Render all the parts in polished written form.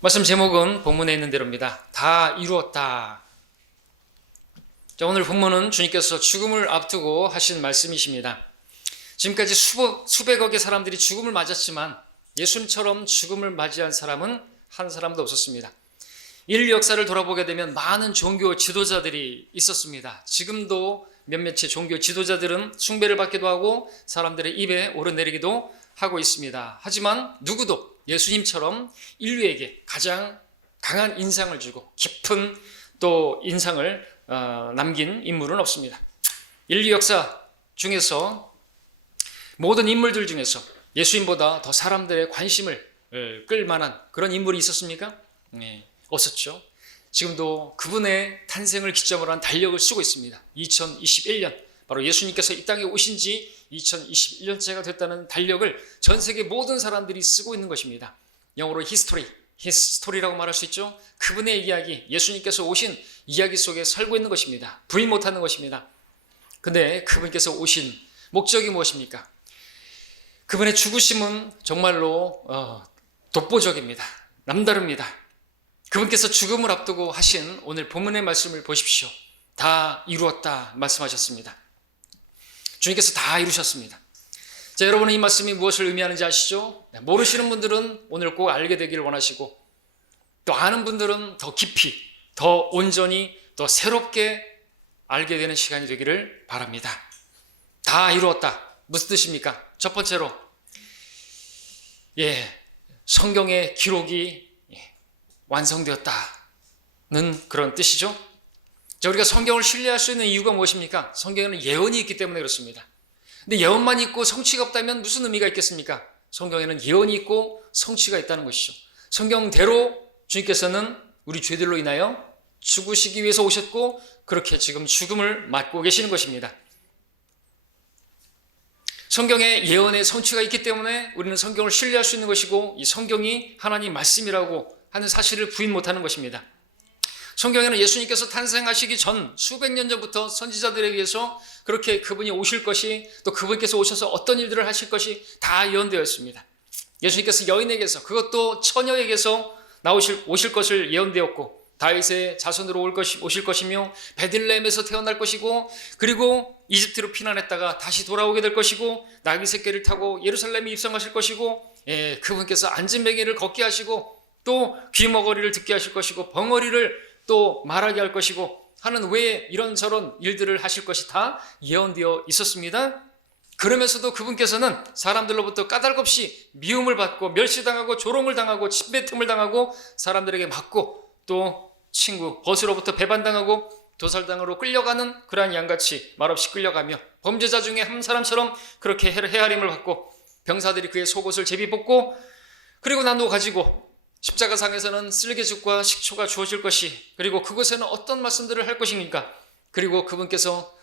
말씀 제목은 본문에 있는 대로입니다. 다 이루었다. 자, 오늘 본문은 주님께서 죽음을 앞두고 하신 말씀이십니다. 지금까지 수백억의 사람들이 죽음을 맞았지만 예수님처럼 죽음을 맞이한 사람은 한 사람도 없었습니다. 인류 역사를 돌아보게 되면 많은 종교 지도자들이 있었습니다. 지금도 몇몇의 종교 지도자들은 숭배를 받기도 하고 사람들의 입에 오르내리기도 하고 있습니다. 하지만 누구도 예수님처럼 인류에게 가장 강한 인상을 주고 깊은 또 인상을 남긴 인물은 없습니다. 인류 역사 중에서 모든 인물들 중에서 예수님보다 더 사람들의 관심을 끌 만한 그런 인물이 있었습니까? 네, 없었죠. 지금도 그분의 탄생을 기점으로 한 달력을 쓰고 있습니다. 2021년, 바로 예수님께서 이 땅에 오신 지 2021년째가 됐다는 달력을 전 세계 모든 사람들이 쓰고 있는 것입니다. 영어로 히스토리라고 말할 수 있죠. 그분의 이야기, 예수님께서 오신 이야기 속에 살고 있는 것입니다. 부인 못하는 것입니다. 근데 그분께서 오신 목적이 무엇입니까? 그분의 죽으심은 정말로 독보적입니다. 남다릅니다. 그분께서 죽음을 앞두고 하신 오늘 본문의 말씀을 보십시오. 다 이루었다 말씀하셨습니다. 주님께서 다 이루셨습니다. 자, 여러분은 이 말씀이 무엇을 의미하는지 아시죠? 모르시는 분들은 오늘 꼭 알게 되기를 원하시고, 또 아는 분들은 더 깊이, 더 온전히, 더 새롭게 알게 되는 시간이 되기를 바랍니다. 다 이루었다. 무슨 뜻입니까? 첫 번째로, 성경의 기록이 완성되었다는 그런 뜻이죠. 자, 우리가 성경을 신뢰할 수 있는 이유가 무엇입니까? 성경에는 예언이 있기 때문에 그렇습니다. 근데 예언만 있고 성취가 없다면 무슨 의미가 있겠습니까? 성경에는 예언이 있고 성취가 있다는 것이죠. 성경대로 주님께서는 우리 죄들로 인하여 죽으시기 위해서 오셨고, 그렇게 지금 죽음을 맞고 계시는 것입니다. 성경에 예언의 성취가 있기 때문에 우리는 성경을 신뢰할 수 있는 것이고, 이 성경이 하나님 말씀이라고 하는 사실을 부인 못하는 것입니다. 성경에는 예수님께서 탄생하시기 전 수백 년 전부터 선지자들에 의해서 그렇게 그분이 오실 것이, 또 그분께서 오셔서 어떤 일들을 하실 것이 다 예언되어 있습니다. 예수님께서 여인에게서, 그것도 처녀에게서 오실 것을 예언되었고, 다윗의 자손으로 오실 것이며 베들레헴에서 태어날 것이고, 그리고 이집트로 피난했다가 다시 돌아오게 될 것이고, 나귀 새끼를 타고 예루살렘에 입성하실 것이고, 그분께서 안진뱅이를 걷게 하시고, 또 귀머거리를 듣게 하실 것이고, 벙어리를 또 말하게 할 것이고 하는 외에 이런저런 일들을 하실 것이 다 예언되어 있었습니다. 그러면서도 그분께서는 사람들로부터 까닭없이 미움을 받고 멸시당하고 조롱을 당하고 침뱉음을 당하고 사람들에게 맞고, 또 친구 벗으로부터 배반당하고 도살당으로 끌려가는 그러한 양같이 말없이 끌려가며 범죄자 중에 한 사람처럼 그렇게 헤아림을 받고, 병사들이 그의 속옷을 제비 뽑고, 그리고 난도 가지고 십자가상에서는 쓸개죽과 식초가 주어질 것이, 그리고 그곳에는 어떤 말씀들을 할 것입니까? 그리고 그분께서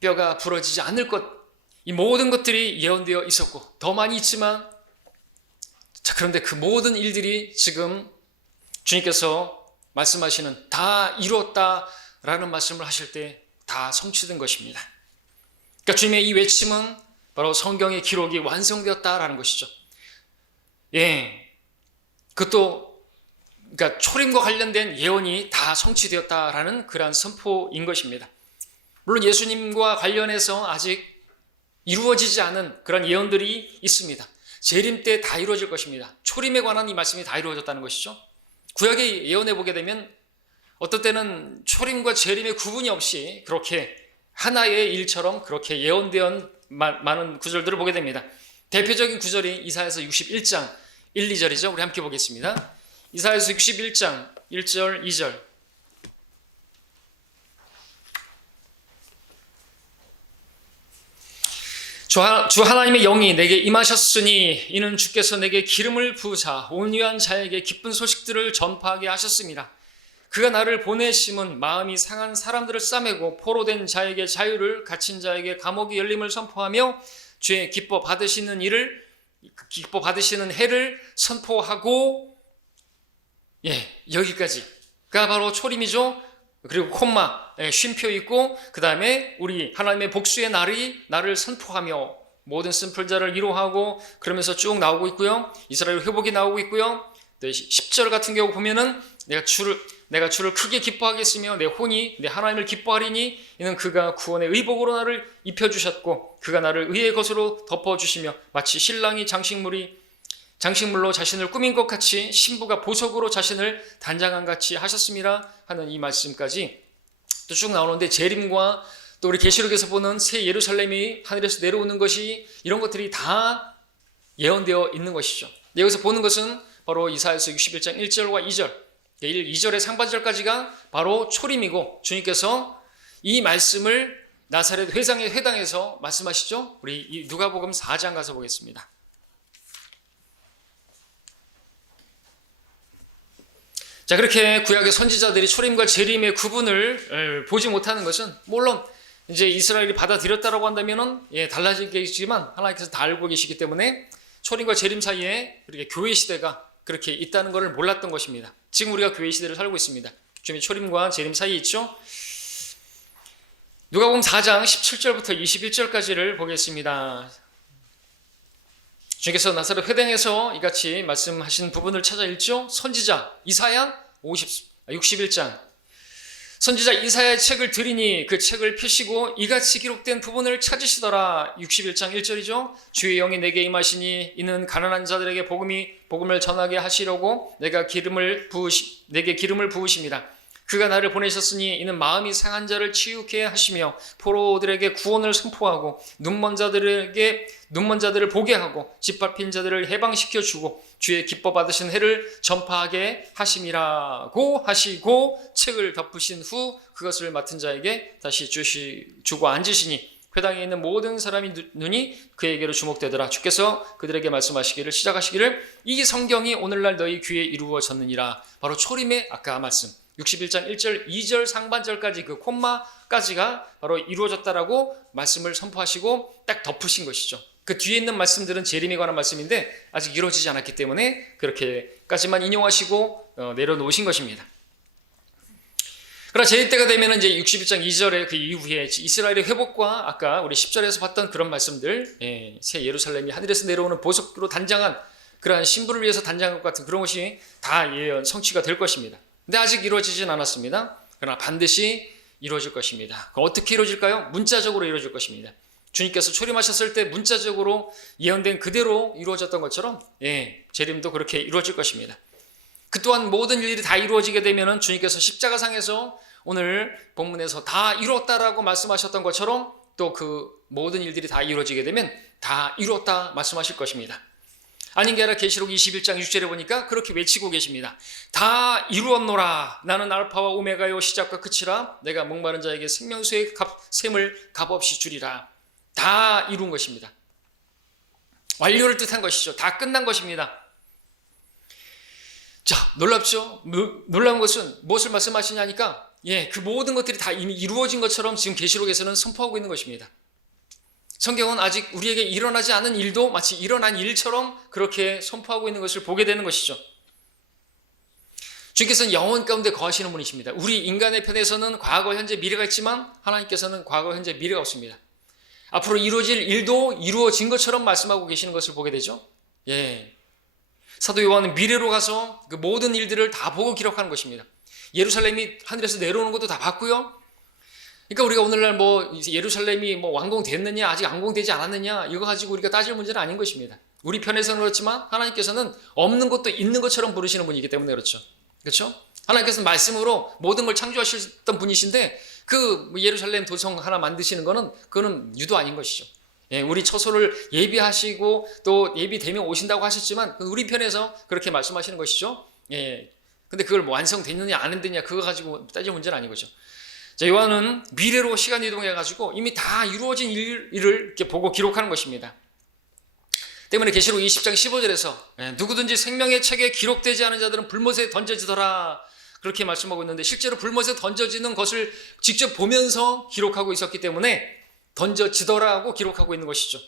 뼈가 부러지지 않을 것, 이 모든 것들이 예언되어 있었고 더 많이 있지만, 자, 그런데 그 모든 일들이 지금 주님께서 말씀하시는 다 이루었다라는 말씀을 하실 때 다 성취된 것입니다. 그러니까 주님의 이 외침은 바로 성경의 기록이 완성되었다라는 것이죠. 그것도 그러니까 초림과 관련된 예언이 다 성취되었다라는 그러한 선포인 것입니다. 물론 예수님과 관련해서 아직 이루어지지 않은 그런 예언들이 있습니다. 재림 때 다 이루어질 것입니다. 초림에 관한 이 말씀이 다 이루어졌다는 것이죠. 구약의 예언에 보게 되면 어떤 때는 초림과 재림의 구분이 없이 그렇게 하나의 일처럼 그렇게 예언되어 많은 구절들을 보게 됩니다. 대표적인 구절이 이사야서 61장 1, 2절이죠. 우리 함께 보겠습니다. 이사야서 61장 1절, 2절. 주 하나님의 영이 내게 임하셨으니 이는 주께서 내게 기름을 부으사 온유한 자에게 기쁜 소식들을 전파하게 하셨습니다. 그가 나를 보내심은 마음이 상한 사람들을 싸매고 포로된 자에게 자유를, 갇힌 자에게 감옥이 열림을 선포하며 주의 기뻐 받으시는 해를 선포하고, 여기까지가 바로 초림이죠. 그리고 콤마, 쉼표 있고, 그 다음에 우리 하나님의 복수의 날을 선포하며 모든 쓴풀자를 위로하고, 그러면서 쭉 나오고 있고요. 이스라엘 회복이 나오고 있고요. 10절 같은 경우 보면은 내가 주를 크게 기뻐하겠으며 내 혼이 내 하나님을 기뻐하리니 이는 그가 구원의 의복으로 나를 입혀주셨고 그가 나를 의의 것으로 덮어주시며 마치 신랑이 장식물로 자신을 꾸민 것 같이 신부가 보석으로 자신을 단장한 같이 하셨습니다 하는 이 말씀까지 또 쭉 나오는데, 재림과 또 우리 계시록에서 보는 새 예루살렘이 하늘에서 내려오는 것이, 이런 것들이 다 예언되어 있는 것이죠. 여기서 보는 것은 바로 이사야서 61장 1절과 2절, 2절의 상반절까지가 바로 초림이고, 주님께서 이 말씀을 나사렛 회당의 회당에서 말씀하시죠. 우리 누가복음 4장 가서 보겠습니다. 자, 그렇게 구약의 선지자들이 초림과 재림의 구분을 보지 못하는 것은, 물론 이제 이스라엘이 받아들였다라고 한다면은 달라지겠지만 하나님께서 다 알고 계시기 때문에 초림과 재림 사이에 이렇게 교회 시대가 그렇게 있다는 것을 몰랐던 것입니다. 지금 우리가 교회 시대를 살고 있습니다. 주님의 초림과 재림 사이에 있죠. 누가복음 4장 17절부터 21절까지를 보겠습니다. 주님께서 나사렛 회당에서 이같이 말씀하신 부분을 찾아 읽죠. 선지자 이사야 61장, 선지자 이사야의 책을 드리니 그 책을 펴시고 이같이 기록된 부분을 찾으시더라. 61장 1절이죠. 주의 영이 내게 임하시니 이는 가난한 자들에게 복음을 전하게 하시려고 내게 기름을 부으십니다. 그가 나를 보내셨으니 이는 마음이 상한 자를 치유케 하시며 포로들에게 구원을 선포하고 눈먼 자들을 보게 하고 짓밟힌 자들을 해방시켜 주고 주의 기뻐 받으신 해를 전파하게 하심이라고 하시고 책을 덮으신 후 그것을 맡은 자에게 다시 주고 앉으시니 회당에 있는 모든 사람이 눈이 그에게로 주목되더라. 주께서 그들에게 말씀하시기를 시작하시기를 이 성경이 오늘날 너희 귀에 이루어졌느니라. 바로 초림의 아까 말씀 61장 1절 2절 상반절까지 그 콤마까지가 바로 이루어졌다라고 말씀을 선포하시고 딱 덮으신 것이죠. 그 뒤에 있는 말씀들은 재림에 관한 말씀인데 아직 이루어지지 않았기 때문에 그렇게까지만 인용하시고 내려놓으신 것입니다. 그러나 재림 때가 되면 이제 61장 2절의 그 이후에 이스라엘의 회복과 아까 우리 10절에서 봤던 그런 말씀들, 새 예루살렘이 하늘에서 내려오는 보석으로 단장한 그러한 신부를 위해서 단장한 것 같은 그런 것이 다 예언 성취가 될 것입니다. 근데 아직 이루어지진 않았습니다. 그러나 반드시 이루어질 것입니다. 어떻게 이루어질까요? 문자적으로 이루어질 것입니다. 주님께서 초림하셨을 때 문자적으로 예언된 그대로 이루어졌던 것처럼 재림도 그렇게 이루어질 것입니다. 그 또한 모든 일들이 다 이루어지게 되면 주님께서 십자가상에서 오늘 본문에서 다 이루었다라고 말씀하셨던 것처럼 또 그 모든 일들이 다 이루어지게 되면 다 이루었다 말씀하실 것입니다. 아닌 게 아니라 계시록 21장 6절에 보니까 그렇게 외치고 계십니다. 다 이루었노라. 나는 알파와 오메가요 시작과 끝이라. 내가 목마른 자에게 생명수의 샘을 값없이 주리라. 다 이룬 것입니다. 완료를 뜻한 것이죠. 다 끝난 것입니다. 자, 놀랍죠? 놀라운 것은 무엇을 말씀하시냐니까 그 모든 것들이 다 이미 이루어진 것처럼 지금 계시록에서는 선포하고 있는 것입니다. 성경은 아직 우리에게 일어나지 않은 일도 마치 일어난 일처럼 그렇게 선포하고 있는 것을 보게 되는 것이죠. 주님께서는 영원 가운데 거하시는 분이십니다. 우리 인간의 편에서는 과거, 현재, 미래가 있지만 하나님께서는 과거, 현재, 미래가 없습니다. 앞으로 이루어질 일도 이루어진 것처럼 말씀하고 계시는 것을 보게 되죠. 사도 요한은 미래로 가서 그 모든 일들을 다 보고 기록하는 것입니다. 예루살렘이 하늘에서 내려오는 것도 다 봤고요. 그러니까 우리가 오늘날 예루살렘이 완공됐느냐 아직 완공되지 않았느냐 이거 가지고 우리가 따질 문제는 아닌 것입니다. 우리 편에서는 그렇지만 하나님께서는 없는 것도 있는 것처럼 부르시는 분이기 때문에 그렇죠. 하나님께서는 말씀으로 모든 걸 창조하셨던 분이신데 그 예루살렘 도성 하나 만드시는 거는 그거는 유도 아닌 것이죠. 우리 처소를 예비하시고 또 예비되면 오신다고 하셨지만 우리 편에서 그렇게 말씀하시는 것이죠. 근데 그걸 완성됐느냐 안 됐느냐 그거 가지고 따질 문제는 아닌 거죠. 자, 요한은 미래로 시간 이동해가지고 이미 다 이루어진 일을 이렇게 보고 기록하는 것입니다. 때문에 계시록 20장 15절에서 누구든지 생명의 책에 기록되지 않은 자들은 불못에 던져지더라 그렇게 말씀하고 있는데 실제로 불못에 던져지는 것을 직접 보면서 기록하고 있었기 때문에 던져지더라고 기록하고 있는 것이죠.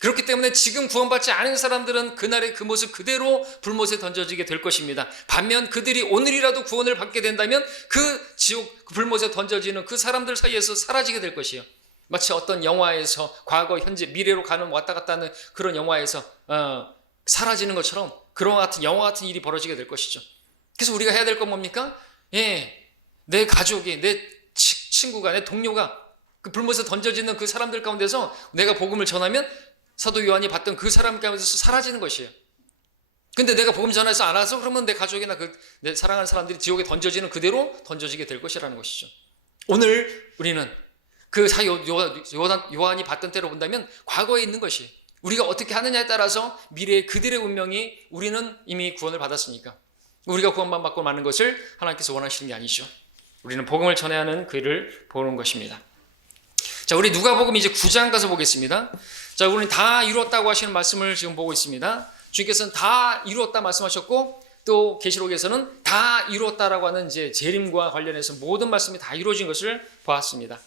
그렇기 때문에 지금 구원받지 않은 사람들은 그날의 그 모습 그대로 불못에 던져지게 될 것입니다. 반면 그들이 오늘이라도 구원을 받게 된다면 그 지옥 불못에 던져지는 그 사람들 사이에서 사라지게 될 것이에요. 마치 어떤 영화에서 과거, 현재, 미래로 가는 왔다 갔다 하는 그런 영화에서 사라지는 것처럼 그런 같은 영화 같은 일이 벌어지게 될 것이죠. 그래서 우리가 해야 될 건 뭡니까? 내 가족이, 내 친구가, 내 동료가 그 불못에 던져지는 그 사람들 가운데서 내가 복음을 전하면 사도 요한이 봤던 그 사람 가운데서 사라지는 것이에요. 근데 내가 복음 전해서 안 와서 그러면 내 가족이나 내 사랑하는 사람들이 지옥에 던져지는 그대로 던져지게 될 것이라는 것이죠. 오늘 우리는 그 요한이 봤던 때로 본다면 과거에 있는 것이 우리가 어떻게 하느냐에 따라서 미래의 그들의 운명이 우리는 이미 구원을 받았으니까 우리가 구원만 받고 마는 것을 하나님께서 원하시는 게 아니죠. 우리는 복음을 전해야 하는 그 일을 보는 것입니다. 자, 우리 누가복음 이제 9장 가서 보겠습니다. 자, 우리는 다 이루었다고 하시는 말씀을 지금 보고 있습니다. 주님께서는 다 이루었다 말씀하셨고 또 계시록에서는 다 이루었다라고 하는 이제 재림과 관련해서 모든 말씀이 다 이루어진 것을 보았습니다.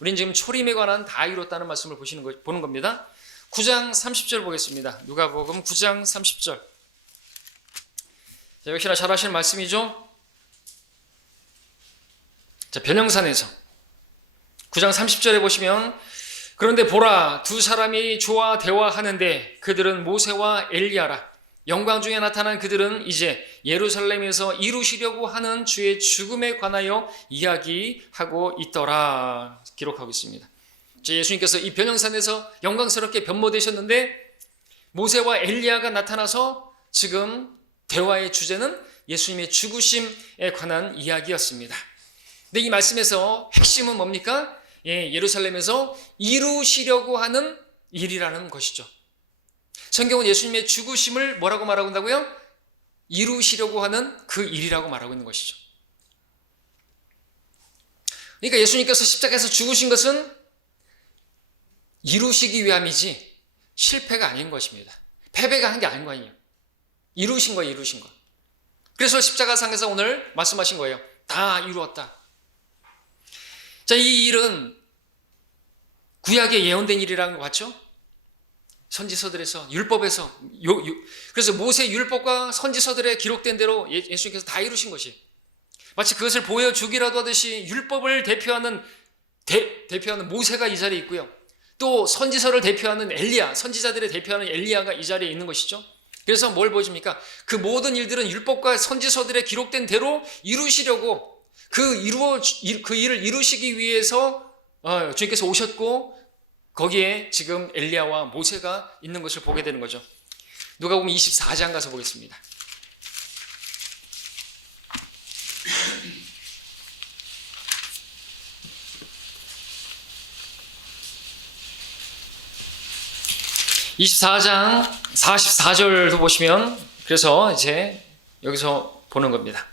우리는 지금 초림에 관한 다 이루었다는 말씀을 보는 겁니다. 9장 30절 보겠습니다. 누가복음 9장 30절. 자, 역시나 잘 아시는 말씀이죠. 자, 변형산에서 9장 30절에 보시면 그런데 보라 두 사람이 주와 대화하는데 그들은 모세와 엘리야라. 영광 중에 나타난 그들은 이제 예루살렘에서 이루시려고 하는 주의 죽음에 관하여 이야기하고 있더라. 기록하고 있습니다. 예수님께서 이 변형산에서 영광스럽게 변모되셨는데 모세와 엘리야가 나타나서 지금 대화의 주제는 예수님의 죽으심에 관한 이야기였습니다. 근데 이 말씀에서 핵심은 뭡니까? 예루살렘에서 이루시려고 하는 일이라는 것이죠. 성경은 예수님의 죽으심을 뭐라고 말하고 있다고요? 이루시려고 하는 그 일이라고 말하고 있는 것이죠. 그러니까 예수님께서 십자가에서 죽으신 것은 이루시기 위함이지 실패가 아닌 것입니다. 패배가 한 게 아닌 거 아니에요. 이루신 거예요, 이루신 거. 그래서 십자가상에서 오늘 말씀하신 거예요. 다 이루었다. 자, 이 일은 구약에 예언된 일이라는 거 같죠? 선지서들에서, 율법에서, 그래서 모세 율법과 선지서들에 기록된 대로 예수님께서 다 이루신 것이 마치 그것을 보여주기라도 하듯이 율법을 대표하는 모세가 이 자리에 있고요. 또 선지서를 대표하는 엘리야, 선지자들을 대표하는 엘리야가 이 자리에 있는 것이죠. 그래서 뭘 보여줍니까? 그 모든 일들은 율법과 선지서들에 기록된 대로 이루시려고 그 일을 이루시기 위해서 주님께서 오셨고 거기에 지금 엘리야와 모세가 있는 것을 보게 되는 거죠. 누가복음 24장 가서 보겠습니다. (24장) 44절도 보시면 그래서 이제 여기서 보는 겁니다.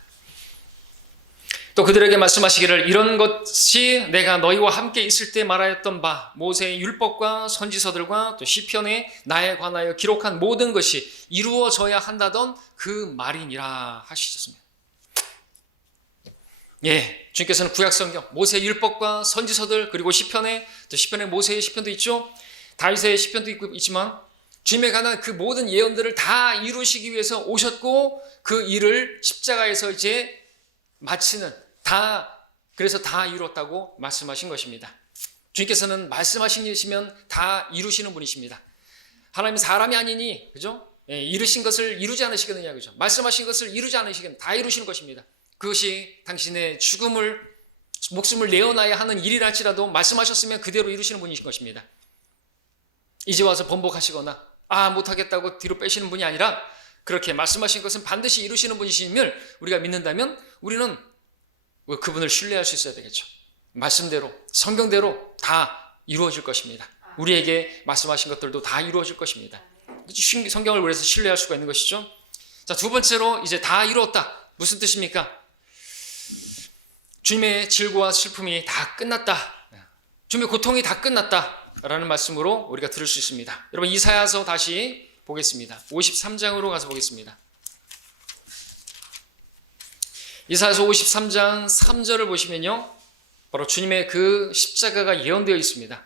또 그들에게 말씀하시기를 이런 것이 내가 너희와 함께 있을 때 말하였던 바 모세의 율법과 선지서들과 또 시편에 나에 관하여 기록한 모든 것이 이루어져야 한다던 그 말이니라 하시셨습니다. 주님께서는 구약성경 모세의 율법과 선지서들 그리고 시편에 또 시편에 모세의 시편도 있죠. 다윗의 시편도 있지만 주님에 관한 그 모든 예언들을 다 이루시기 위해서 오셨고 그 일을 십자가에서 이제 마치는 그래서 다 이뤘다고 말씀하신 것입니다. 주님께서는 말씀하시면 다 이루시는 분이십니다. 하나님은 사람이 아니니, 그죠? 이루신 것을 이루지 않으시겠느냐, 그죠? 말씀하신 것을 이루지 않으시겠느냐, 다 이루시는 것입니다. 그것이 당신의 목숨을 내어놔야 하는 일이라 할지라도 말씀하셨으면 그대로 이루시는 분이신 것입니다. 이제 와서 번복하시거나, 못하겠다고 뒤로 빼시는 분이 아니라, 그렇게 말씀하신 것은 반드시 이루시는 분이심을 우리가 믿는다면, 우리는 그분을 신뢰할 수 있어야 되겠죠. 말씀대로 성경대로 다 이루어질 것입니다. 우리에게 말씀하신 것들도 다 이루어질 것입니다. 성경을 그래서 신뢰할 수가 있는 것이죠. 자, 두 번째로 이제 다 이루었다. 무슨 뜻입니까? 주님의 질고와 슬픔이 다 끝났다. 주님의 고통이 다 끝났다 라는 말씀으로 우리가 들을 수 있습니다. 여러분 이사야서 다시 보겠습니다. 53장으로 가서 보겠습니다. 이사야서 53장 3절을 보시면요, 바로 주님의 그 십자가가 예언되어 있습니다.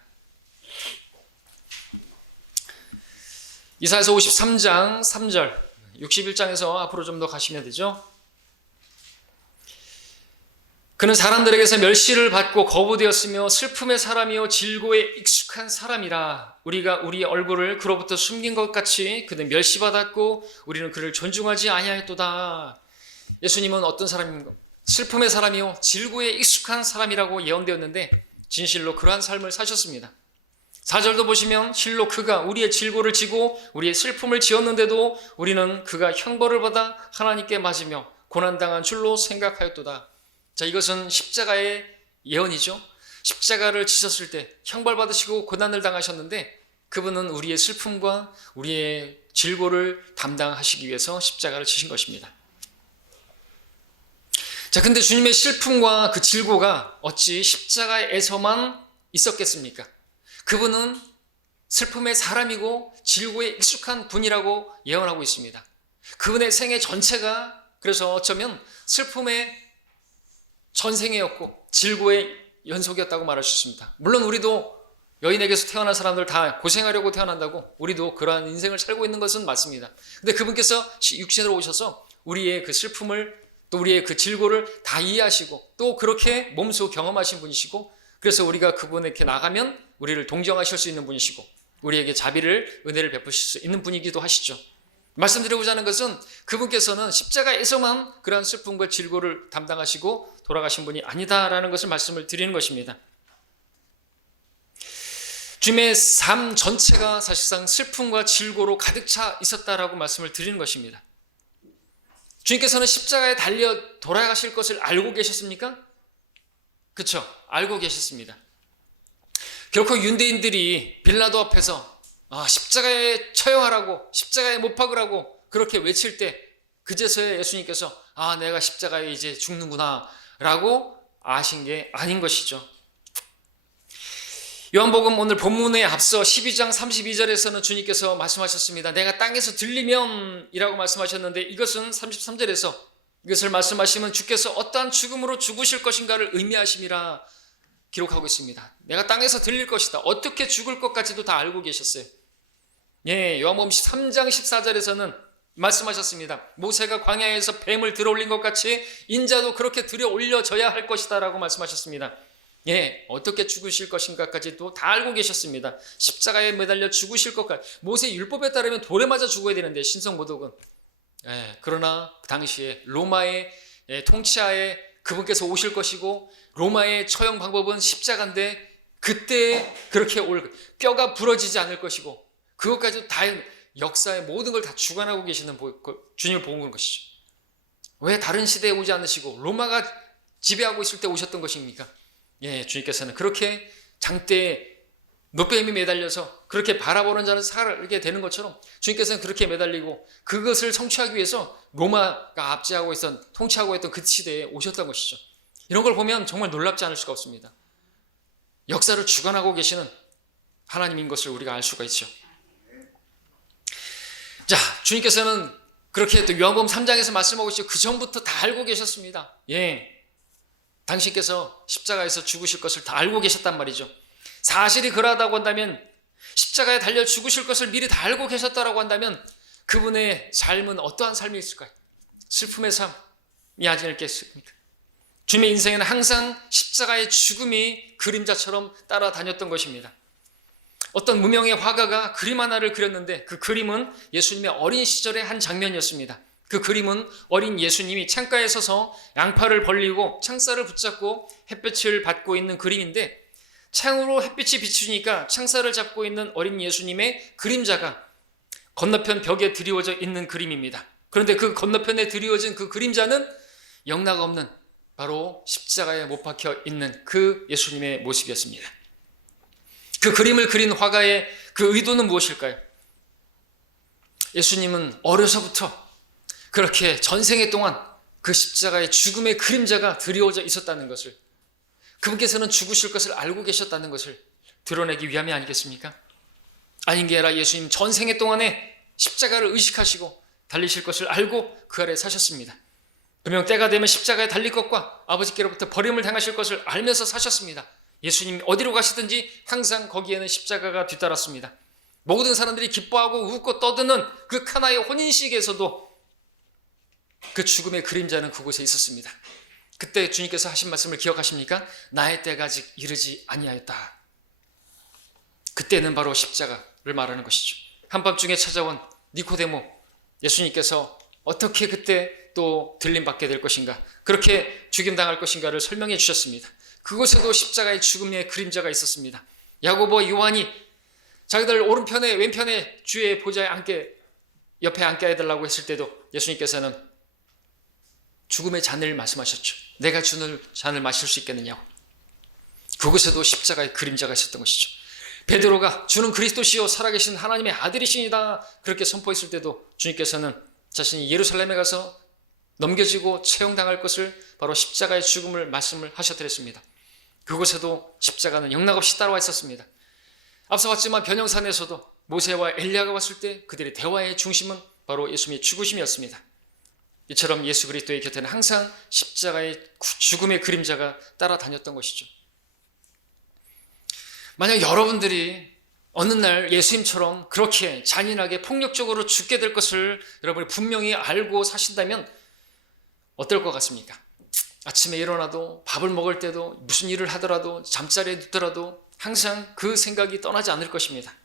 이사야서 53장 3절, 61장에서 앞으로 좀 더 가시면 되죠. 그는 사람들에게서 멸시를 받고 거부되었으며 슬픔의 사람이요 질고에 익숙한 사람이라. 우리가 우리의 얼굴을 그로부터 숨긴 것 같이 그는 멸시받았고 우리는 그를 존중하지 아니하였도다. 예수님은 어떤 사람인가? 슬픔의 사람이요 질고에 익숙한 사람이라고 예언되었는데 진실로 그러한 삶을 사셨습니다. 4절도 보시면 실로 그가 우리의 질고를 지고 우리의 슬픔을 지었는데도 우리는 그가 형벌을 받아 하나님께 맞으며 고난당한 줄로 생각하였도다. 자, 이것은 십자가의 예언이죠. 십자가를 지셨을 때 형벌받으시고 고난을 당하셨는데 그분은 우리의 슬픔과 우리의 질고를 담당하시기 위해서 십자가를 지신 것입니다. 자, 근데 주님의 슬픔과 그 질고가 어찌 십자가에서만 있었겠습니까? 그분은 슬픔의 사람이고 질고에 익숙한 분이라고 예언하고 있습니다. 그분의 생애 전체가 그래서 어쩌면 슬픔의 전생이었고 질고의 연속이었다고 말할 수 있습니다. 물론 우리도 여인에게서 태어난 사람들 다 고생하려고 태어난다고 우리도 그러한 인생을 살고 있는 것은 맞습니다. 근데 그분께서 육신으로 오셔서 우리의 그 슬픔을 또 우리의 그 질고를 다 이해하시고 또 그렇게 몸소 경험하신 분이시고 그래서 우리가 그분에게 나가면 우리를 동정하실 수 있는 분이시고 우리에게 자비를 은혜를 베푸실 수 있는 분이기도 하시죠. 말씀드리고자 하는 것은 그분께서는 십자가에서만 그러한 슬픔과 질고를 담당하시고 돌아가신 분이 아니다라는 것을 말씀을 드리는 것입니다. 주님의 삶 전체가 사실상 슬픔과 질고로 가득 차 있었다라고 말씀을 드리는 것입니다. 주님께서는 십자가에 달려 돌아가실 것을 알고 계셨습니까? 그렇죠. 알고 계셨습니다. 결코 유대인들이 빌라도 앞에서 십자가에 처형하라고 십자가에 못 박으라고 그렇게 외칠 때 그제서야 예수님께서 내가 십자가에 이제 죽는구나 라고 아신 게 아닌 것이죠. 요한복음 오늘 본문에 앞서 12장 32절에서는 주님께서 말씀하셨습니다. 내가 땅에서 들리면 이라고 말씀하셨는데 이것은 33절에서 이것을 말씀하시면 주께서 어떠한 죽음으로 죽으실 것인가를 의미하심이라 기록하고 있습니다. 내가 땅에서 들릴 것이다. 어떻게 죽을 것까지도 다 알고 계셨어요. 요한복음 3장 14절에서는 말씀하셨습니다. 모세가 광야에서 뱀을 들어올린 것 같이 인자도 그렇게 들어올려져야 할 것이다 라고 말씀하셨습니다. 어떻게 죽으실 것인가까지도 다 알고 계셨습니다. 십자가에 매달려 죽으실 것까지. 모세 율법에 따르면 돌에 맞아 죽어야 되는데 신성모독은 그러나 그 당시에 로마의 통치하에 그분께서 오실 것이고 로마의 처형 방법은 십자가인데 그때 그렇게 뼈가 부러지지 않을 것이고 그것까지도 다 역사의 모든 걸 다 주관하고 계시는 주님을 보는 것이죠. 왜 다른 시대에 오지 않으시고 로마가 지배하고 있을 때 오셨던 것입니까? 주님께서는 그렇게 장대에 노뱀이 매달려서 그렇게 바라보는 자는 살게 되는 것처럼 주님께서는 그렇게 매달리고 그것을 성취하기 위해서 로마가 압제하고 통치하고 있던 그 시대에 오셨던 것이죠. 이런 걸 보면 정말 놀랍지 않을 수가 없습니다. 역사를 주관하고 계시는 하나님인 것을 우리가 알 수가 있죠. 자, 주님께서는 그렇게 또 요한복음 3장에서 말씀하고 있죠. 그 전부터 다 알고 계셨습니다. 당신께서 십자가에서 죽으실 것을 다 알고 계셨단 말이죠. 사실이 그러하다고 한다면 십자가에 달려 죽으실 것을 미리 다 알고 계셨다라고 한다면 그분의 삶은 어떠한 삶이 있을까요? 슬픔의 삶이 아니겠습니까? 주님의 인생에는 항상 십자가의 죽음이 그림자처럼 따라다녔던 것입니다. 어떤 무명의 화가가 그림 하나를 그렸는데 그 그림은 예수님의 어린 시절의 한 장면이었습니다. 그 그림은 어린 예수님이 창가에 서서 양팔을 벌리고 창살을 붙잡고 햇볕을 받고 있는 그림인데 창으로 햇빛이 비추니까 창살을 잡고 있는 어린 예수님의 그림자가 건너편 벽에 드리워져 있는 그림입니다. 그런데 그 건너편에 드리워진 그 그림자는 영락 없는 바로 십자가에 못 박혀 있는 그 예수님의 모습이었습니다. 그 그림을 그린 화가의 그 의도는 무엇일까요? 예수님은 어려서부터 그렇게 전생에 동안 그 십자가의 죽음의 그림자가 드리워져 있었다는 것을, 그분께서는 죽으실 것을 알고 계셨다는 것을 드러내기 위함이 아니겠습니까? 아닌 게 아니라 예수님 전생에 동안에 십자가를 의식하시고 달리실 것을 알고 그 아래 사셨습니다. 분명 때가 되면 십자가에 달릴 것과 아버지께로부터 버림을 당하실 것을 알면서 사셨습니다. 예수님이 어디로 가시든지 항상 거기에는 십자가가 뒤따랐습니다. 모든 사람들이 기뻐하고 웃고 떠드는 그 카나의 혼인식에서도 그 죽음의 그림자는 그곳에 있었습니다. 그때 주님께서 하신 말씀을 기억하십니까? 나의 때가 아직 이르지 아니하였다. 그때는 바로 십자가를 말하는 것이죠. 한밤중에 찾아온 니코데모, 예수님께서 어떻게 그때 또 들림받게 될 것인가, 그렇게 죽임당할 것인가를 설명해 주셨습니다. 그곳에도 십자가의 죽음의 그림자가 있었습니다. 야고보, 요한이 자기들 오른편에 왼편에 주의 보좌에 옆에 앉게 해달라고 했을 때도 예수님께서는 죽음의 잔을 말씀하셨죠. 내가 주는 잔을 마실 수 있겠느냐고. 그곳에도 십자가의 그림자가 있었던 것이죠. 베드로가 주는 그리스도시요 살아계신 하나님의 아들이시니다 그렇게 선포했을 때도 주님께서는 자신이 예루살렘에 가서 넘겨지고 채용당할 것을 바로 십자가의 죽음을 말씀을 하셨더랬습니다. 그곳에도 십자가는 영락없이 따라와 있었습니다. 앞서 봤지만 변형산에서도 모세와 엘리야가 왔을 때 그들의 대화의 중심은 바로 예수님의 죽으심이었습니다. 이처럼 예수 그리스도의 곁에는 항상 십자가의 죽음의 그림자가 따라다녔던 것이죠. 만약 여러분들이 어느 날 예수님처럼 그렇게 잔인하게 폭력적으로 죽게 될 것을 여러분이 분명히 알고 사신다면 어떨 것 같습니까? 아침에 일어나도 밥을 먹을 때도 무슨 일을 하더라도 잠자리에 눕더라도 항상 그 생각이 떠나지 않을 것입니다.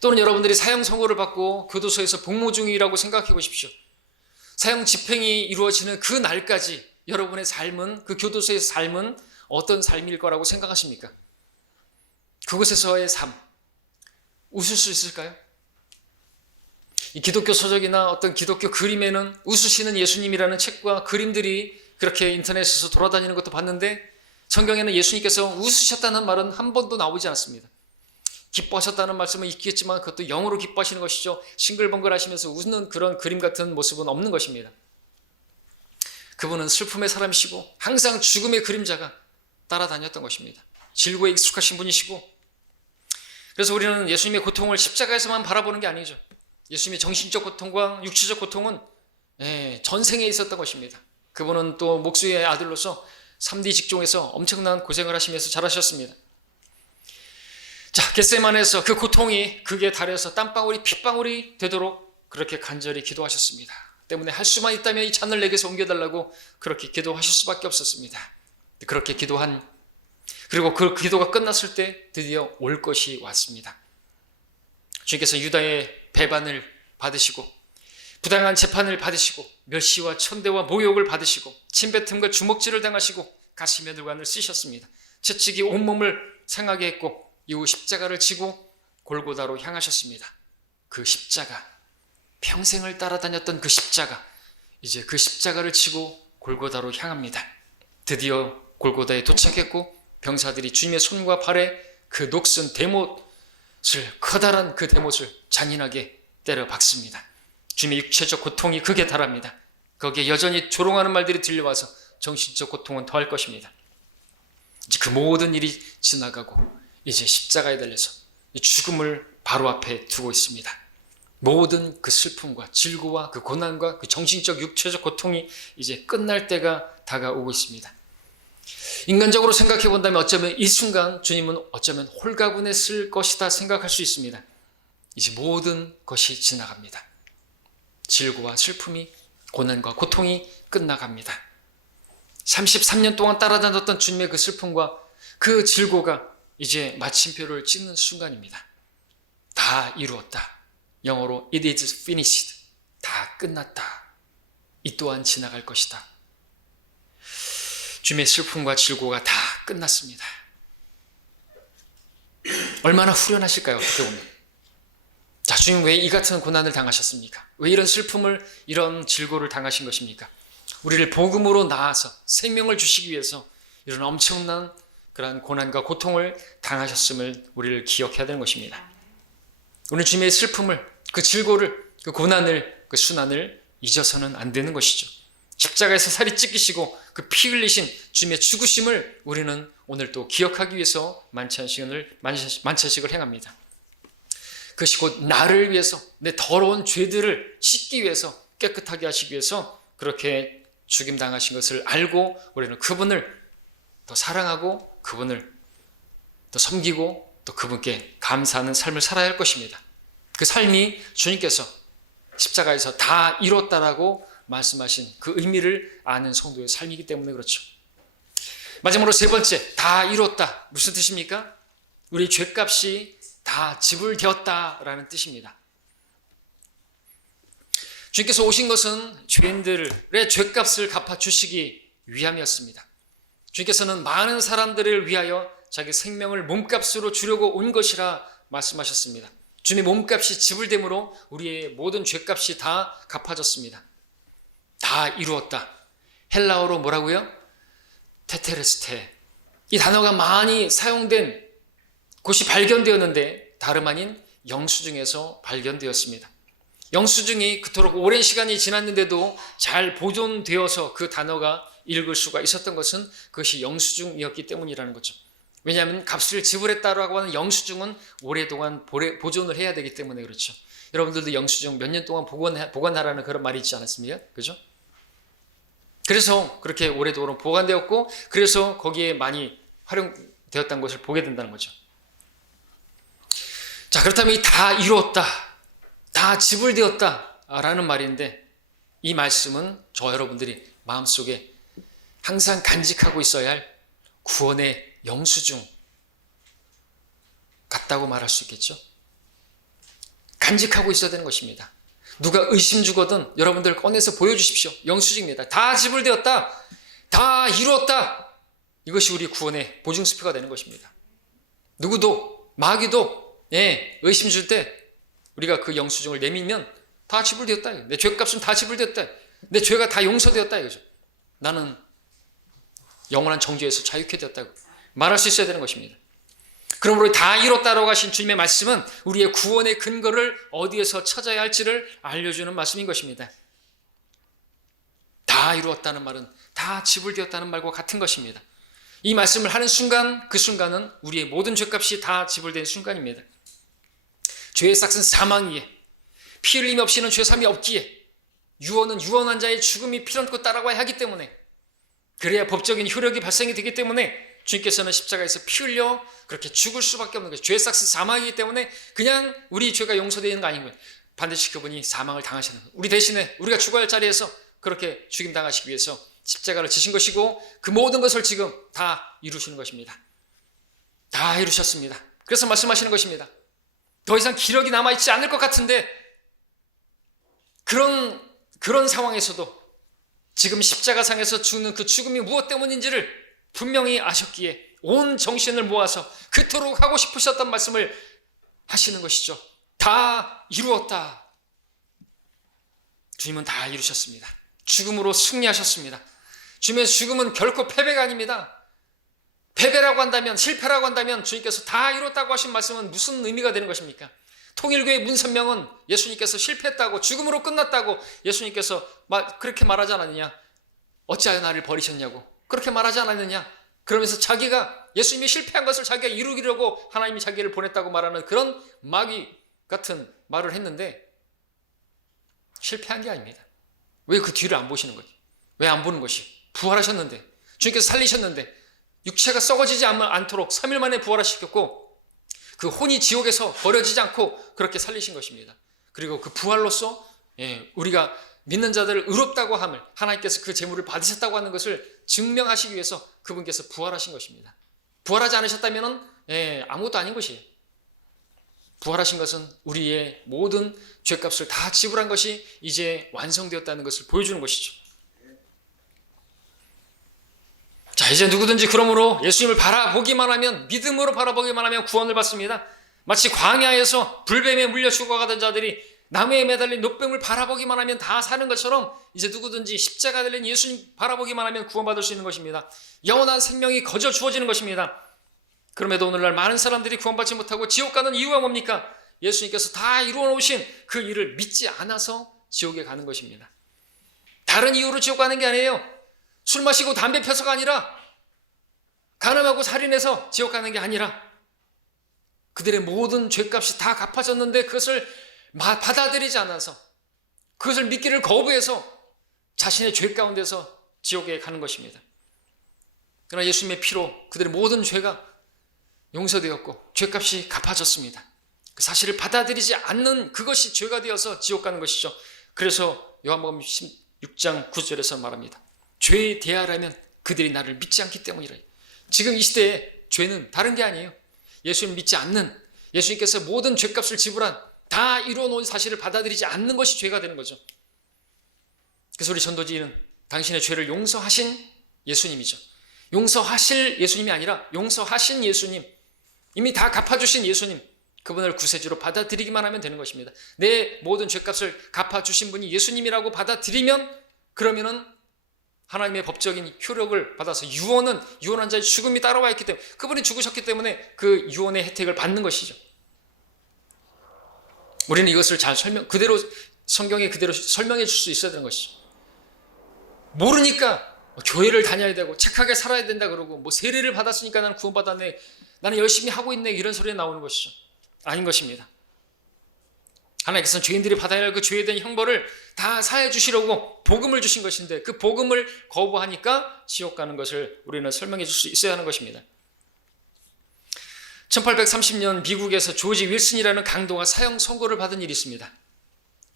또는 여러분들이 사형 선고를 받고 교도소에서 복무 중이라고 생각해 보십시오. 사형 집행이 이루어지는 그 날까지 여러분의 삶은, 그 교도소의 삶은 어떤 삶일 거라고 생각하십니까? 그곳에서의 삶, 웃을 수 있을까요? 이 기독교 서적이나 어떤 기독교 그림에는 웃으시는 예수님이라는 책과 그림들이 그렇게 인터넷에서 돌아다니는 것도 봤는데, 성경에는 예수님께서 웃으셨다는 말은 한 번도 나오지 않습니다. 기뻐하셨다는 말씀은 있겠지만 그것도 영으로 기뻐하시는 것이죠. 싱글벙글 하시면서 웃는 그런 그림 같은 모습은 없는 것입니다. 그분은 슬픔의 사람이시고 항상 죽음의 그림자가 따라다녔던 것입니다. 질고에 익숙하신 분이시고, 그래서 우리는 예수님의 고통을 십자가에서만 바라보는 게 아니죠. 예수님의 정신적 고통과 육체적 고통은 전생에 있었던 것입니다. 그분은 또 목수의 아들로서 3D 직종에서 엄청난 고생을 하시면서 잘하셨습니다. 자, 겟세마네에서 그 고통이 극에 달해서 땀방울이 핏방울이 되도록 그렇게 간절히 기도하셨습니다. 때문에 할 수만 있다면 이 잔을 내게서 옮겨달라고 그렇게 기도하실 수밖에 없었습니다. 그렇게 그리고 그 기도가 끝났을 때 드디어 올 것이 왔습니다. 주님께서 유다의 배반을 받으시고 부당한 재판을 받으시고 멸시와 천대와 모욕을 받으시고 침뱉음과 주먹질을 당하시고 가시면들관을 쓰셨습니다. 채찍이 온몸을 상하게 했고 이후 십자가를 지고 골고다로 향하셨습니다. 그 십자가, 평생을 따라다녔던 그 십자가, 이제 그 십자가를 지고 골고다로 향합니다. 드디어 골고다에 도착했고 병사들이 주님의 손과 발에 그 녹슨 대못을, 커다란 그 대못을 잔인하게 때려 박습니다. 주님의 육체적 고통이 극에 달합니다. 거기에 여전히 조롱하는 말들이 들려와서 정신적 고통은 더할 것입니다. 이제 그 모든 일이 지나가고 이제 십자가에 달려서 죽음을 바로 앞에 두고 있습니다. 모든 그 슬픔과 질고와 그 고난과 그 정신적 육체적 고통이 이제 끝날 때가 다가오고 있습니다. 인간적으로 생각해 본다면 어쩌면 이 순간 주님은 어쩌면 홀가분했을 것이다 생각할 수 있습니다. 이제 모든 것이 지나갑니다. 질고와 슬픔이, 고난과 고통이 끝나갑니다. 33년 동안 따라다녔던 주님의 그 슬픔과 그 질고가 이제 마침표를 찍는 순간입니다. 다 이루었다. 영어로 it is finished. 다 끝났다. 이 또한 지나갈 것이다. 주님의 슬픔과 질고가 다 끝났습니다. 얼마나 후련하실까요? 어떻게 보면. 자, 주님 왜 이 같은 고난을 당하셨습니까? 왜 이런 슬픔을, 이런 질고를 당하신 것입니까? 우리를 복음으로 낳아서 생명을 주시기 위해서 이런 엄청난 그런 고난과 고통을 당하셨음을 우리를 기억해야 되는 것입니다. 오늘 주님의 슬픔을, 그 질고를, 그 고난을, 그 순환을 잊어서는 안 되는 것이죠. 십자가에서 살이 찢기시고 그 피 흘리신 주님의 죽으심을 우리는 오늘 또 기억하기 위해서 만찬식을 행합니다. 그것이 곧 나를 위해서, 내 더러운 죄들을 씻기 위해서, 깨끗하게 하시기 위해서 그렇게 죽임당하신 것을 알고 우리는 그분을 더 사랑하고 그분을 더 섬기고 또 그분께 감사하는 삶을 살아야 할 것입니다. 그 삶이 주님께서 십자가에서 다 이뤘다라고 말씀하신 그 의미를 아는 성도의 삶이기 때문에 그렇죠. 마지막으로 세 번째, 다 이뤘다. 무슨 뜻입니까? 우리 죄값이 다 지불되었다라는 뜻입니다. 주님께서 오신 것은 죄인들의 죄값을 갚아주시기 위함이었습니다. 주님께서는 많은 사람들을 위하여 자기 생명을 몸값으로 주려고 온 것이라 말씀하셨습니다. 주님의 몸값이 지불됨으로 우리의 모든 죄값이 다 갚아졌습니다. 다 이루었다. 헬라어로 뭐라고요? 테테레스테. 이 단어가 많이 사용된 곳이 발견되었는데 다름 아닌 영수증에서 발견되었습니다. 영수증이 그토록 오랜 시간이 지났는데도 잘 보존되어서 그 단어가 읽을 수가 있었던 것은 그것이 영수증이었기 때문이라는 거죠. 왜냐하면 값을 지불했다라고 하는 영수증은 오랫동안 보존을 해야 되기 때문에 그렇죠. 여러분들도 영수증 몇 년 동안 보관하라는 그런 말이 있지 않았습니까? 그죠? 그래서 그렇게 오랫동안 보관되었고 그래서 거기에 많이 활용되었다는 것을 보게 된다는 거죠. 자, 그렇다면 이 다 이루었다, 다 지불되었다라는 말인데 이 말씀은 저 여러분들이 마음속에 항상 간직하고 있어야 할 구원의 영수증 같다고 말할 수 있겠죠. 간직하고 있어야 되는 것입니다. 누가 의심 주거든 여러분들 꺼내서 보여주십시오. 영수증입니다. 다 지불되었다, 다 이루었다. 이것이 우리 구원의 보증수표가 되는 것입니다. 누구도 마귀도 의심 줄 때 우리가 그 영수증을 내밀면 다 지불되었다. 내 죄값은 다 지불되었다. 내 죄가 다 용서되었다 이거죠. 나는 영원한 정죄에서 자유케 되었다고 말할 수 있어야 되는 것입니다. 그러므로 다 이뤘다라고 하신 주님의 말씀은 우리의 구원의 근거를 어디에서 찾아야 할지를 알려주는 말씀인 것입니다. 다 이루었다는 말은 다 지불되었다는 말과 같은 것입니다. 이 말씀을 하는 순간 그 순간은 우리의 모든 죄값이 다 지불된 순간입니다. 죄의 삭은 사망이에 피 흘림 없이는 죄삼이 없기에 유언은 유언한 자의 죽음이 필연코 따라와야 하기 때문에 그래야 법적인 효력이 발생이 되기 때문에 주님께서는 십자가에서 피 흘려 그렇게 죽을 수밖에 없는 것이죠. 죄의 삭은 사망이기 때문에 그냥 우리 죄가 용서되는 거 아닌 거예요. 반드시 그분이 사망을 당하시는 거예요. 우리 대신에 우리가 죽어야 할 자리에서 그렇게 죽임 당하시기 위해서 십자가를 지신 것이고 그 모든 것을 지금 다 이루시는 것입니다. 다 이루셨습니다. 그래서 말씀하시는 것입니다. 더 이상 기력이 남아있지 않을 것 같은데 그런 상황에서도 지금 십자가상에서 죽는 그 죽음이 무엇 때문인지를 분명히 아셨기에 온 정신을 모아서 그토록 하고 싶으셨던 말씀을 하시는 것이죠. 다 이루었다. 주님은 다 이루셨습니다. 죽음으로 승리하셨습니다. 주님의 죽음은 결코 패배가 아닙니다. 패배라고 한다면, 실패라고 한다면 주님께서 다 이뤘다고 하신 말씀은 무슨 의미가 되는 것입니까? 통일교회 문선명은 예수님께서 실패했다고, 죽음으로 끝났다고 예수님께서 그렇게 말하지 않았느냐? 어찌하여 나를 버리셨냐고 그렇게 말하지 않았느냐? 그러면서 자기가 예수님이 실패한 것을 자기가 이루기려고 하나님이 자기를 보냈다고 말하는 그런 마귀 같은 말을 했는데 실패한 게 아닙니다. 왜 그 뒤를 안 보시는 거지? 왜 안 보는 것이? 부활하셨는데, 주님께서 살리셨는데 육체가 썩어지지 않도록 3일 만에 부활하시켰고 그 혼이 지옥에서 버려지지 않고 그렇게 살리신 것입니다. 그리고 그 부활로서 우리가 믿는 자들을 의롭다고 함을 하나님께서 그 재물을 받으셨다고 하는 것을 증명하시기 위해서 그분께서 부활하신 것입니다. 부활하지 않으셨다면 아무것도 아닌 것이에요. 부활하신 것은 우리의 모든 죄값을 다 지불한 것이 이제 완성되었다는 것을 보여주는 것이죠. 자, 이제 누구든지 그러므로 예수님을 바라보기만 하면, 믿음으로 바라보기만 하면 구원을 받습니다. 마치 광야에서 불뱀에 물려 죽어가던 자들이 나무에 매달린 노뱀을 바라보기만 하면 다 사는 것처럼 이제 누구든지 십자가 달린 예수님 바라보기만 하면 구원받을 수 있는 것입니다. 영원한 생명이 거저 주어지는 것입니다. 그럼에도 오늘날 많은 사람들이 구원받지 못하고 지옥 가는 이유가 뭡니까? 예수님께서 다 이루어 놓으신 그 일을 믿지 않아서 지옥에 가는 것입니다. 다른 이유로 지옥 가는 게 아니에요. 술 마시고 담배 펴서가 아니라, 간음하고 살인해서 지옥 가는 게 아니라, 그들의 모든 죄값이 다 갚아졌는데 그것을 받아들이지 않아서, 그것을 믿기를 거부해서 자신의 죄 가운데서 지옥에 가는 것입니다. 그러나 예수님의 피로 그들의 모든 죄가 용서되었고 죄값이 갚아졌습니다. 그 사실을 받아들이지 않는 그것이 죄가 되어서 지옥 가는 것이죠. 그래서 요한복음 6장 9절에서 말합니다. 죄에 대하라면 그들이 나를 믿지 않기 때문이라. 지금 이 시대에 죄는 다른 게 아니에요. 예수님 믿지 않는, 예수님께서 모든 죄값을 지불한, 다 이루어놓은 사실을 받아들이지 않는 것이 죄가 되는 거죠. 그래서 우리 전도지는 당신의 죄를 용서하신 예수님이죠. 용서하실 예수님이 아니라 용서하신 예수님, 이미 다 갚아주신 예수님, 그분을 구세주로 받아들이기만 하면 되는 것입니다. 내 모든 죄값을 갚아주신 분이 예수님이라고 받아들이면, 그러면은 하나님의 법적인 효력을 받아서 유언한 자의 죽음이 따라와 있기 때문에, 그분이 죽으셨기 때문에 그 유언의 혜택을 받는 것이죠. 우리는 이것을 잘 그대로 성경에 그대로 설명해 줄 수 있어야 되는 것이죠. 모르니까 교회를 다녀야 되고 착하게 살아야 된다 그러고, 뭐 세례를 받았으니까 나는 구원받았네, 나는 열심히 하고 있네, 이런 소리가 나오는 것이죠. 아닌 것입니다. 하나님께서는 죄인들이 받아야 할 그 죄에 대한 형벌을 다 사해 주시려고 복음을 주신 것인데, 그 복음을 거부하니까 지옥 가는 것을 우리는 설명해 줄 수 있어야 하는 것입니다. 1830년 미국에서 조지 윌슨이라는 강도가 사형 선고를 받은 일이 있습니다.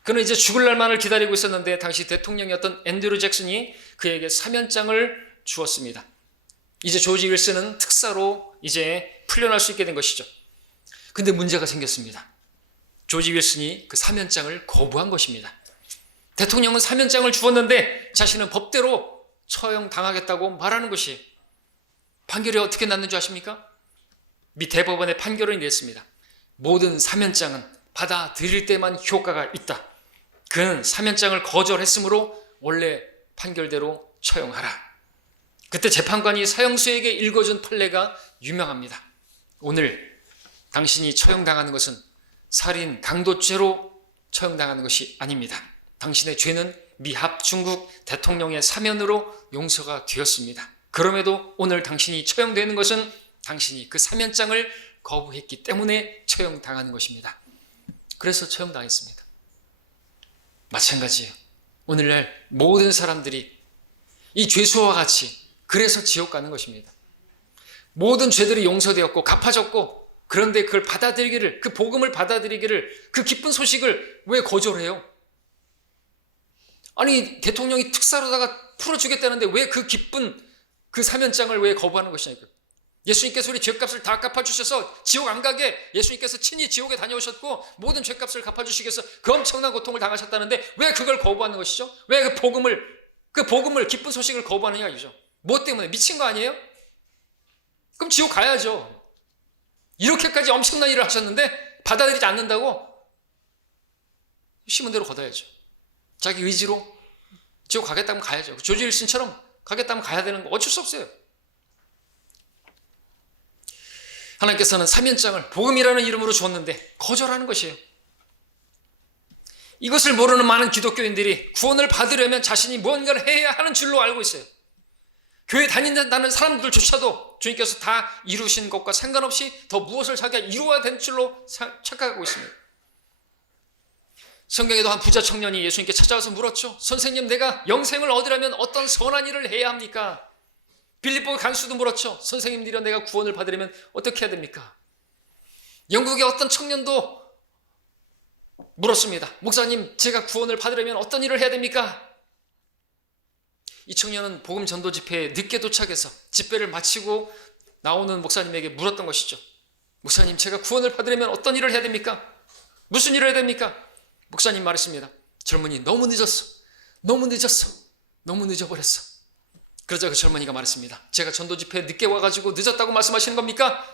그는 이제 죽을 날만을 기다리고 있었는데, 당시 대통령이었던 앤드류 잭슨이 그에게 사면장을 주었습니다. 이제 조지 윌슨은 특사로 이제 풀려날 수 있게 된 것이죠. 근데 문제가 생겼습니다. 조지 윌슨이 그 사면장을 거부한 것입니다. 대통령은 사면장을 주었는데 자신은 법대로 처형당하겠다고 말하는 것이, 판결이 어떻게 났는 줄 아십니까? 미 대법원의 판결을 냈습니다. 모든 사면장은 받아들일 때만 효과가 있다. 그는 사면장을 거절했으므로 원래 판결대로 처형하라. 그때 재판관이 사형수에게 읽어준 판례가 유명합니다. 오늘 당신이 처형당하는 것은 살인, 강도죄로 처형당하는 것이 아닙니다. 당신의 죄는 미합 중국 대통령의 사면으로 용서가 되었습니다. 그럼에도 오늘 당신이 처형되는 것은 당신이 그 사면장을 거부했기 때문에 처형당하는 것입니다. 그래서 처형당했습니다. 마찬가지예요. 오늘날 모든 사람들이 이 죄수와 같이 그래서 지옥 가는 것입니다. 모든 죄들이 용서되었고 갚아졌고, 그런데 그걸 받아들이기를, 그 복음을 받아들이기를, 그 기쁜 소식을 왜 거절해요? 아니, 대통령이 특사로다가 풀어주겠다는데 왜 그 기쁜 그 사면장을 왜 거부하는 것이냐고요. 예수님께서 우리 죄값을 다 갚아주셔서 지옥 안 가게 예수님께서 친히 지옥에 다녀오셨고 모든 죄값을 갚아주시기 위해서 그 엄청난 고통을 당하셨다는데 왜 그걸 거부하는 것이죠? 왜 그 복음을 기쁜 소식을 거부하느냐 이죠. 뭐 때문에? 미친 거 아니에요? 그럼 지옥 가야죠. 이렇게까지 엄청난 일을 하셨는데 받아들이지 않는다고? 심은 대로 걷어야죠. 자기 의지로 지옥 가겠다면 가야죠. 조지 윌슨처럼 가겠다면 가야 되는 거 어쩔 수 없어요. 하나님께서는 사면장을 복음이라는 이름으로 주었는데 거절하는 것이에요. 이것을 모르는 많은 기독교인들이 구원을 받으려면 자신이 무언가를 해야 하는 줄로 알고 있어요. 교회 다닌다는 사람들조차도 주님께서 다 이루신 것과 상관없이 더 무엇을 자기가 이루어야 되는 줄로 착각하고 있습니다. 성경에도 한 부자 청년이 예수님께 찾아와서 물었죠. 선생님, 내가 영생을 얻으려면 어떤 선한 일을 해야 합니까? 빌립보 간수도 물었죠. 선생님들이여, 내가 구원을 받으려면 어떻게 해야 됩니까? 영국의 어떤 청년도 물었습니다. 목사님, 제가 구원을 받으려면 어떤 일을 해야 됩니까? 이 청년은 복음 전도 집회에 늦게 도착해서 집회를 마치고 나오는 목사님에게 물었던 것이죠. 목사님, 제가 구원을 받으려면 어떤 일을 해야 됩니까? 무슨 일을 해야 됩니까? 목사님 말했습니다. 젊은이, 너무 늦었어. 너무 늦었어. 너무 늦어버렸어. 그러자 그 젊은이가 말했습니다. 제가 전도 집회에 늦게 와가지고 늦었다고 말씀하시는 겁니까?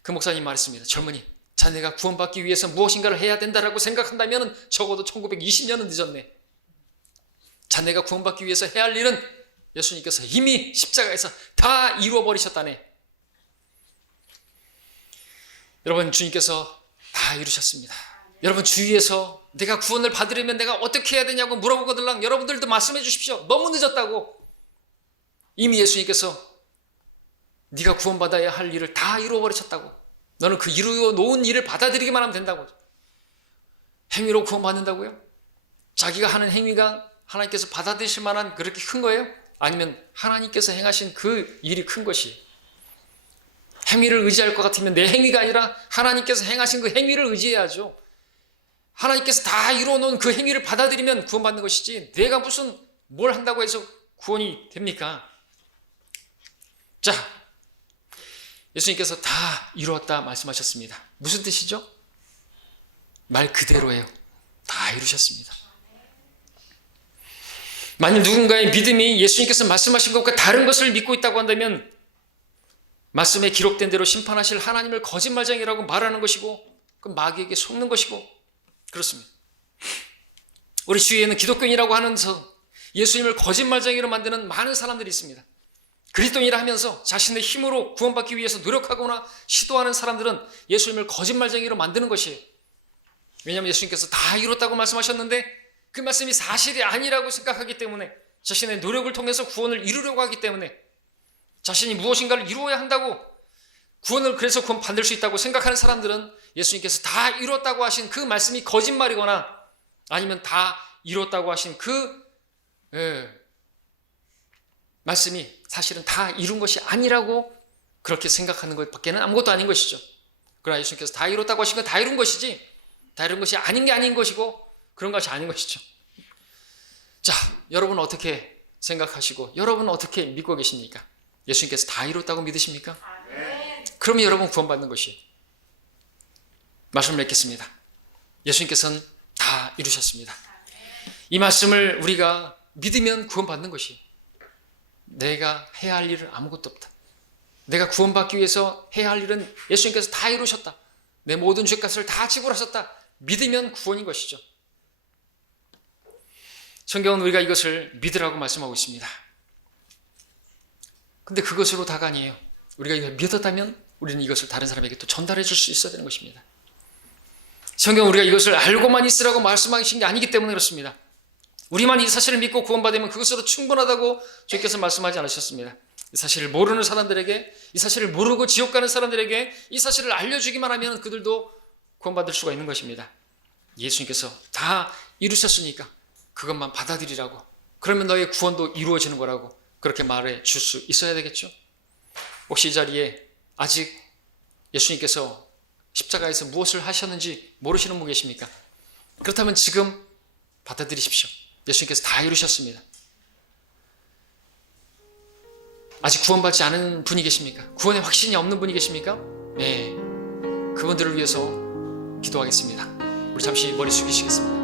그 목사님 말했습니다. 젊은이, 자네가 구원받기 위해서 무엇인가를 해야 된다라고 생각한다면 적어도 1920년은 늦었네. 자네가 구원받기 위해서 해야 할 일은 예수님께서 이미 십자가에서 다 이루어버리셨다네. 여러분, 주님께서 다 이루셨습니다. 여러분, 주위에서 내가 구원을 받으려면 내가 어떻게 해야 되냐고 물어보거들랑 여러분들도 말씀해 주십시오. 너무 늦었다고. 이미 예수님께서 네가 구원받아야 할 일을 다 이루어버리셨다고. 너는 그 이루어 놓은 일을 받아들이기만 하면 된다고. 행위로 구원받는다고요? 자기가 하는 행위가 하나님께서 받아들이실 만한 그렇게 큰 거예요? 아니면 하나님께서 행하신 그 일이 큰 것이? 행위를 의지할 것 같으면 내 행위가 아니라 하나님께서 행하신 그 행위를 의지해야죠. 하나님께서 다 이루어 놓은 그 행위를 받아들이면 구원받는 것이지, 내가 무슨 뭘 한다고 해서 구원이 됩니까? 자, 예수님께서 다 이루었다 말씀하셨습니다. 무슨 뜻이죠? 말 그대로예요. 다 이루셨습니다. 만약 누군가의 믿음이 예수님께서 말씀하신 것과 다른 것을 믿고 있다고 한다면 말씀에 기록된 대로 심판하실 하나님을 거짓말쟁이라고 말하는 것이고 그 마귀에게 속는 것이고 그렇습니다. 우리 주위에는 기독교인이라고 하면서 예수님을 거짓말쟁이로 만드는 많은 사람들이 있습니다. 그리스도인이라 하면서 자신의 힘으로 구원받기 위해서 노력하거나 시도하는 사람들은 예수님을 거짓말쟁이로 만드는 것이에요. 왜냐하면 예수님께서 다 이뤘다고 말씀하셨는데 그 말씀이 사실이 아니라고 생각하기 때문에 자신의 노력을 통해서 구원을 이루려고 하기 때문에 자신이 무엇인가를 이루어야 한다고 구원을 그래서 구원 받을 수 있다고 생각하는 사람들은 예수님께서 다 이뤘다고 하신 그 말씀이 거짓말이거나 아니면 다 이뤘다고 하신 그 말씀이 사실은 다 이룬 것이 아니라고 그렇게 생각하는 것밖에는 아무것도 아닌 것이죠. 그러나 예수님께서 다 이뤘다고 하신 건 다 이룬 것이지 다 이룬 것이 아닌 게 아닌 것이고 그런 것이 아닌 것이죠. 자, 여러분은 어떻게 생각하시고 여러분은 어떻게 믿고 계십니까? 예수님께서 다 이뤘다고 믿으십니까? 그러면 여러분 구원받는 것이에요. 말씀을 맺겠습니다. 예수님께서는 다 이루셨습니다. 이 말씀을 우리가 믿으면 구원받는 것이에요. 내가 해야 할 일은 아무것도 없다. 내가 구원받기 위해서 해야 할 일은 예수님께서 다 이루셨다. 내 모든 죄값을 다 지불하셨다. 믿으면 구원인 것이죠. 성경은 우리가 이것을 믿으라고 말씀하고 있습니다. 근데 그것으로 다가 아니에요. 우리가 이걸 믿었다면 우리는 이것을 다른 사람에게 또 전달해 줄 수 있어야 되는 것입니다. 성경은 우리가 이것을 알고만 있으라고 말씀하신 게 아니기 때문에 그렇습니다. 우리만 이 사실을 믿고 구원받으면 그것으로 충분하다고 주께서 말씀하지 않으셨습니다. 이 사실을 모르는 사람들에게, 이 사실을 모르고 지옥 가는 사람들에게 이 사실을 알려주기만 하면 그들도 구원받을 수가 있는 것입니다. 예수님께서 다 이루셨으니까 그것만 받아들이라고, 그러면 너의 구원도 이루어지는 거라고 그렇게 말해 줄 수 있어야 되겠죠. 혹시 이 자리에 아직 예수님께서 십자가에서 무엇을 하셨는지 모르시는 분 계십니까? 그렇다면 지금 받아들이십시오. 예수님께서 다 이루셨습니다. 아직 구원받지 않은 분이 계십니까? 구원의 확신이 없는 분이 계십니까? 네, 그분들을 위해서 기도하겠습니다. 우리 잠시 머리 숙이시겠습니다.